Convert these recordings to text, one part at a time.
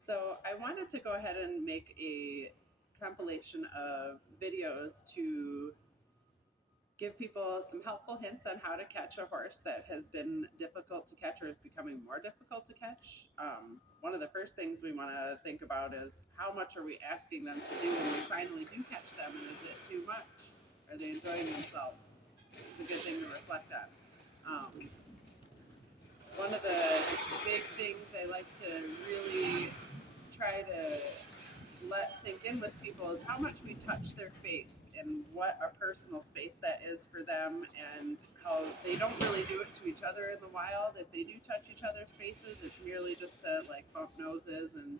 So I wanted to go ahead and make a compilation of videos to give people some helpful hints on how to catch a horse that has been difficult to catch or is becoming more difficult to catch. One of the first things we want to think about is how much are we asking them to do when we finally do catch them, and is it too much? Are they enjoying themselves? It's a good thing to reflect on. One of the big things I like to really try to let sink in with people is how much we touch their face and what a personal space that is for them, and how they don't really do it to each other in the wild. If they do touch each other's faces, it's merely just to like bump noses and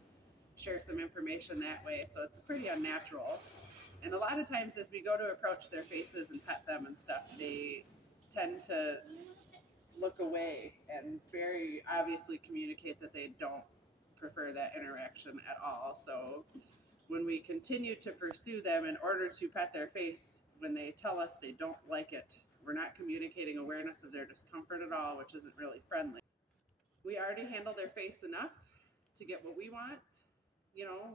share some information that way. So it's pretty unnatural. And a lot of times as we go to approach their faces and pet them and stuff, they tend to look away and very obviously communicate that they don't prefer that interaction at all. So when we continue to pursue them in order to pet their face, when they tell us they don't like it, we're not communicating awareness of their discomfort at all, which isn't really friendly. We already handle their face enough to get what we want,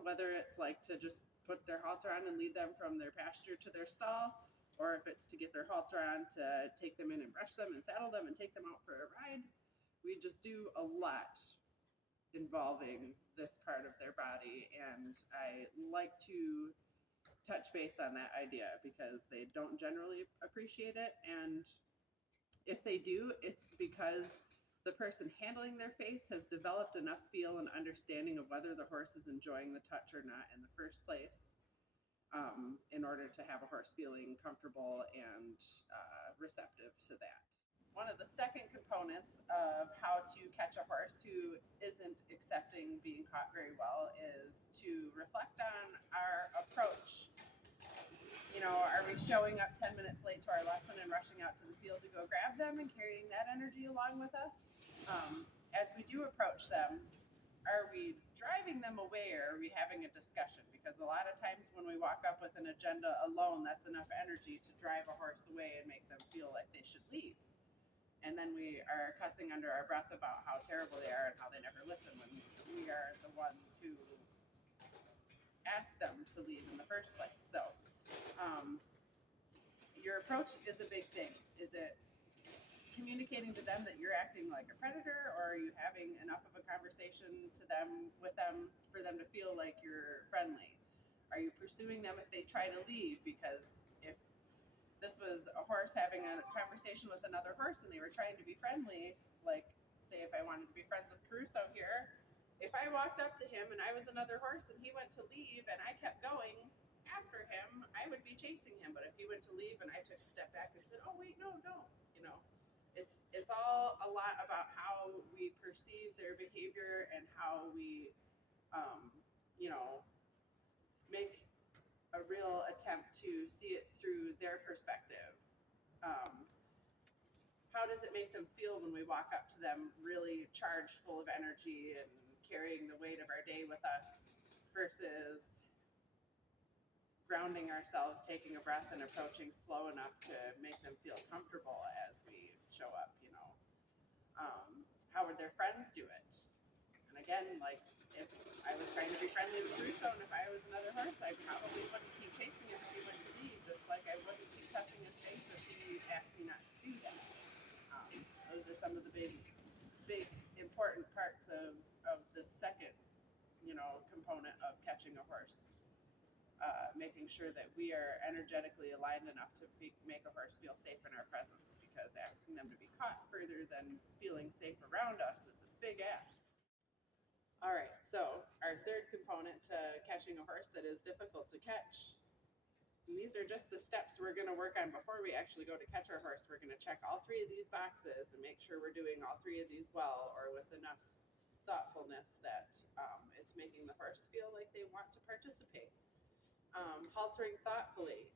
whether it's like to just put their halter on and lead them from their pasture to their stall, or if it's to get their halter on to take them in and brush them and saddle them and take them out for a ride. We just do a lot involving this part of their body, and I like to touch base on that idea because they don't generally appreciate it. And if they do, it's because the person handling their face has developed enough feel and understanding of whether the horse is enjoying the touch or not in the first place, in order to have a horse feeling comfortable and receptive to that. One of the second components of how to catch a horse who isn't accepting being caught very well is to reflect on our approach. Are we showing up 10 minutes late to our lesson and rushing out to the field to go grab them and carrying that energy along with us? As we do approach them, are we driving them away, or are we having a discussion? Because a lot of times when we walk up with an agenda alone, that's enough energy to drive a horse away and make them feel like they should leave. And then we are cussing under our breath about how terrible they are and how they never listen, when we are the ones who ask them to leave in the first place. So your approach is a big thing. Is it communicating to them that you're acting like a predator, or are you having enough of a conversation with them for them to feel like you're friendly? Are you pursuing them if they try to leave? Because if this was a horse having a conversation with another horse and they were trying to be friendly, like say if I wanted to be friends with Caruso here, if I walked up to him and I was another horse and he went to leave and I kept going after him, I would be chasing him. But if he went to leave and I took a step back and said, "Oh wait, no, don't," it's all a lot about how we perceive their behavior and how we, make a real attempt to see it through their perspective. How does it make them feel when we walk up to them really charged, full of energy, and carrying the weight of our day with us, versus grounding ourselves, taking a breath, and approaching slow enough to make them feel comfortable as we show up? How would their friends do it? And again, like if I was trying to be friendly with Russo and if I was another horse, I probably wouldn't keep chasing him if he went to leave, just like I wouldn't keep touching his face if he asked me not to do that. Those are some of the big important parts of the second, component of catching a horse. Making sure that we are energetically aligned enough to make a horse feel safe in our presence, because asking them to be caught further than feeling safe around us is a big ask. All right, so our third component to catching a horse that is difficult to catch, and these are just the steps we're going to work on before we actually go to catch our horse. We're going to check all three of these boxes and make sure we're doing all three of these well, or with enough thoughtfulness that it's making the horse feel like they want to participate. Haltering thoughtfully.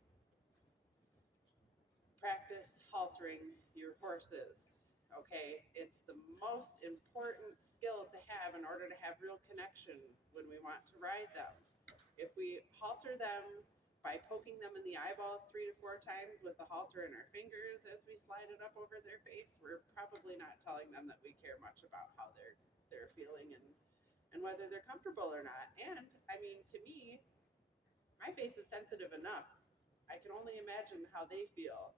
Practice haltering your horses. Okay, it's the most important skill to have in order to have real connection when we want to ride them. If we halter them by poking them in the eyeballs 3 to 4 times with the halter in our fingers as we slide it up over their face, we're probably not telling them that we care much about how they're feeling and whether they're comfortable or not. And I mean, to me, my face is sensitive enough. I can only imagine how they feel,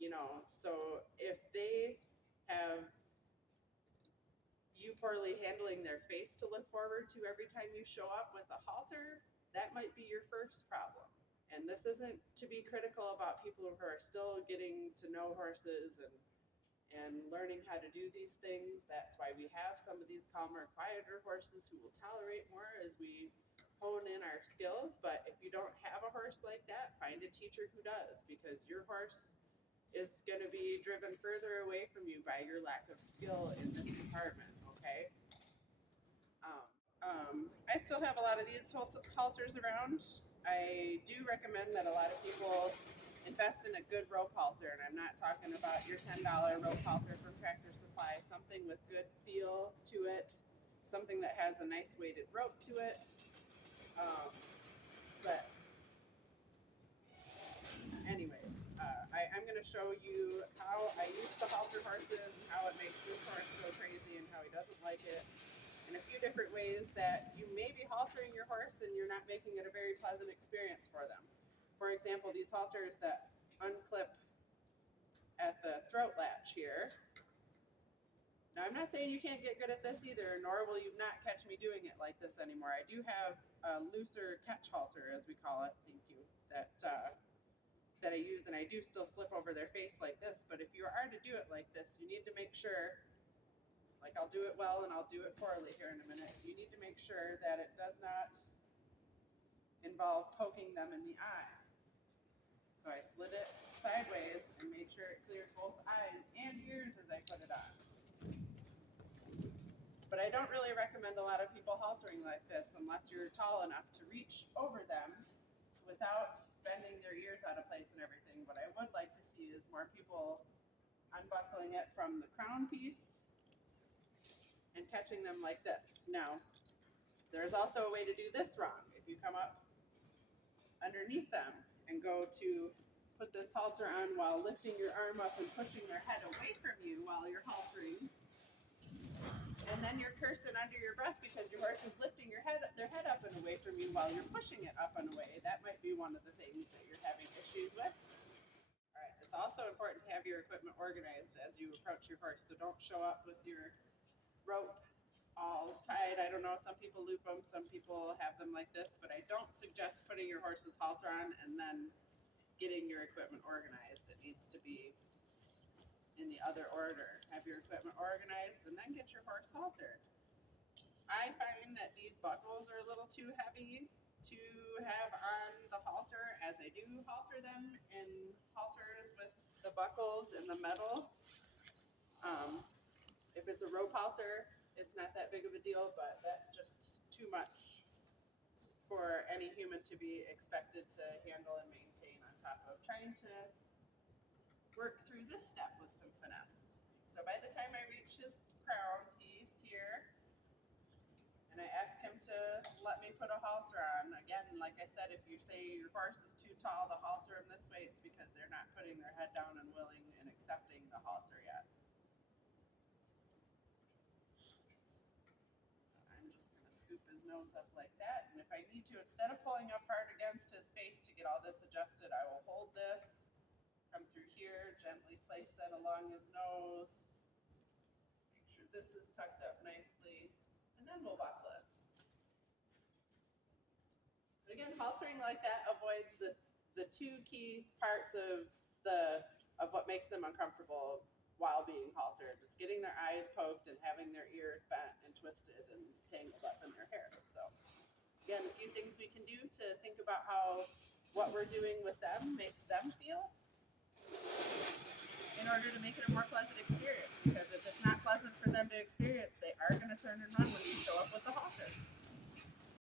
you know. So if they have you poorly handling their face to look forward to every time you show up with a halter, that might be your first problem. And this isn't to be critical about people who are still getting to know horses and learning how to do these things. That's why we have some of these calmer, quieter horses who will tolerate more as we hone in our skills. But if you don't have a horse like that, find a teacher who does, because your horse is going to be driven further away from you by your lack of skill in this department, okay? I still have a lot of these halters around. I do recommend that a lot of people invest in a good rope halter, and I'm not talking about your $10 rope halter from Tractor Supply. Something with good feel to it, something that has a nice weighted rope to it. But anyways, I'm going to show you how I used to halter horses and how it makes this horse go crazy and how he doesn't like it, and a few different ways that you may be haltering your horse and you're not making it a very pleasant experience for them. For example, these halters that unclip at the throat latch here. Now, I'm not saying you can't get good at this either, nor will you not catch me doing it like this anymore. I do have a looser catch halter, as we call it, thank you, that I use, and I do still slip over their face like this. But if you are to do it like this, you need to make sure, like I'll do it well and I'll do it poorly here in a minute, you need to make sure that it does not involve poking them in the eye. So I slid it sideways and made sure it cleared both eyes and ears as I put it on. But I don't really recommend a lot of people haltering like this unless you're tall enough to reach over them without bending their ears out of place and everything. What I would like to see is more people unbuckling it from the crown piece and catching them like this. Now, there's also a way to do this wrong. If you come up underneath them and go to put this halter on while lifting your arm up and pushing their head away from you while you're haltering, and then you're cursing under your breath because your horse is lifting their head up and away from you while you're pushing it up and away. That might be one of the things that you're having issues with. All right, it's also important to have your equipment organized as you approach your horse. So don't show up with your rope all tied. I don't know, some people loop them, some people have them like this, but I don't suggest putting your horse's halter on and then getting your equipment organized. It needs to be in the other order. Have your equipment organized and then get your horse haltered. I find that these buckles are a little too heavy to have on the halter, as I do halter them in halters with the buckles and the metal. If it's a rope halter, it's not that big of a deal, but that's just too much for any human to be expected to handle and maintain on top of trying to work through this step with some finesse. So by the time I reach his crown piece here, and I ask him to let me put a halter on, again, like I said, if you say your horse is too tall to halter him this way, it's because they're not putting their head down and willing and accepting the halter yet. I'm just going to scoop his nose up like that, and if I need to, instead of pulling up hard against his face to get all this adjusted, I will hold this, come through here, gently place that along his nose, make sure this is tucked up nicely, and then we'll buckle it. But again, haltering like that avoids the two key parts of what makes them uncomfortable while being haltered. Just getting their eyes poked and having their ears bent and twisted and tangled up in their hair. So again, a few things we can do to think about how what we're doing with them makes them feel in order to make it a more pleasant experience. Because if it's not pleasant for them to experience, they are going to turn and run when you show up with the halter.